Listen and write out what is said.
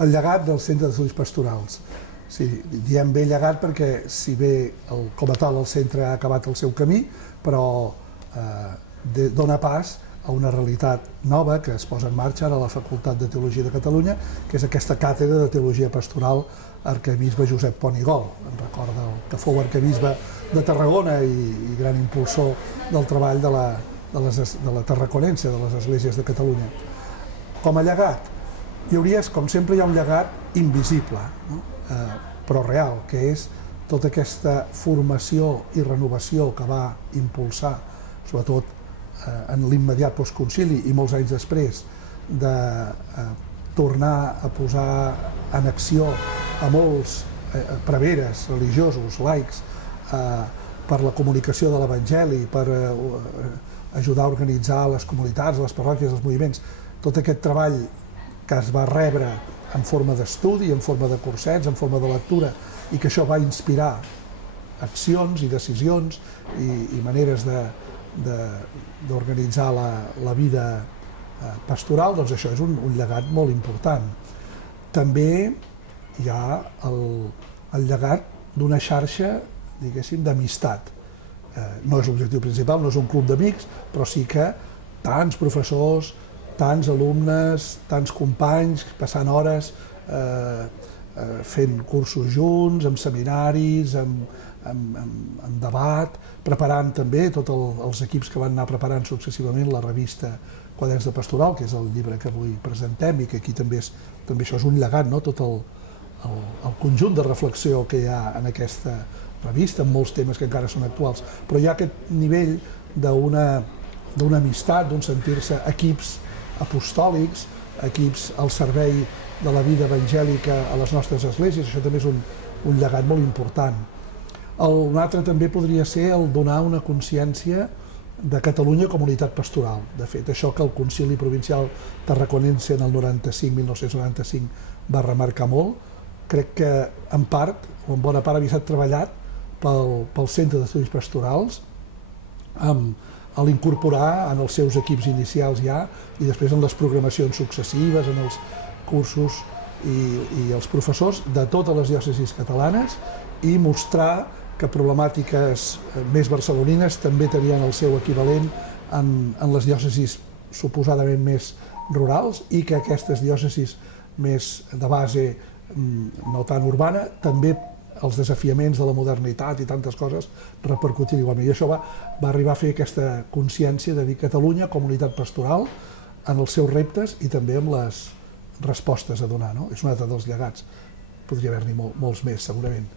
El llegat del Centre d'Estudis Pastorals. Sí, diem bé llegat perquè, si bé com a tal el centre ha acabat el seu camí, però dona pas a una realitat nova que es posa en marxa ara a la Facultat de Teologia de Catalunya, que és aquesta càtedra de Teologia Pastoral arquebisbe Josep Pont i Gol. En recorda que fou arquebisbe de Tarragona i gran impulsor del treball de la tarraconense, de les esglésies de Catalunya. Com a llegat, hi hauria, com sempre, hi ha un llegat invisible, no? Però real, que és tota aquesta formació i renovació que va impulsar, sobretot en l'immediat postconcili i molts anys després, de tornar a posar en acció a molts preveres, religiosos, laics, per la comunicació de l'Evangeli, per ajudar a organitzar les comunitats, les parròquies, els moviments, tot aquest treball que es va rebre en forma d'estudi, en forma de cursets, en forma de lectura, i que això va inspirar accions i decisions i maneres d'organitzar la vida pastoral, doncs això és un llegat molt important. També hi ha el llegat d'una xarxa, diguéssim, d'amistat. No és l'objectiu principal, no és un club d'amics, però sí que tants professors, tants alumnes, tants companys, passant hores fent cursos junts, amb seminaris, amb debat, preparant també tots els equips que van anar preparant successivament la revista Quaderns de Pastoral, que és el llibre que avui presentem i que aquí també això és un llegat, no? Tot el conjunt de reflexió que hi ha en aquesta revista, amb molts temes que encara són actuals, però hi ha aquest nivell d'una amistat, d'un sentir-se equips apostòlics, equips al servei de la vida evangèlica a les nostres esglésies. Això també és un llegat molt important. Un altre també podria ser el donar una consciència de Catalunya com a unitat pastoral. De fet, això que el Concili Provincial Tarraconense en el 1995 va remarcar molt, crec que en part, o en bona part, havia estat treballat pel Centre d'Estudis Pastorals a l'incorporar en els seus equips inicials ja i després en les programacions successives, en els cursos i els professors de totes les diòcesis catalanes, i mostrar que problemàtiques més barcelonines també tenien el seu equivalent en les diòcesis suposadament més rurals, i que aquestes diòcesis més de base no tan urbana també els desafiaments de la modernitat i tantes coses repercutir igualment. I això va arribar a fer aquesta consciència de dir Catalunya com a unitat pastoral en els seus reptes i també amb les respostes a donar, no? És un altre dels llegats. Podria haver-n'hi molts més, segurament.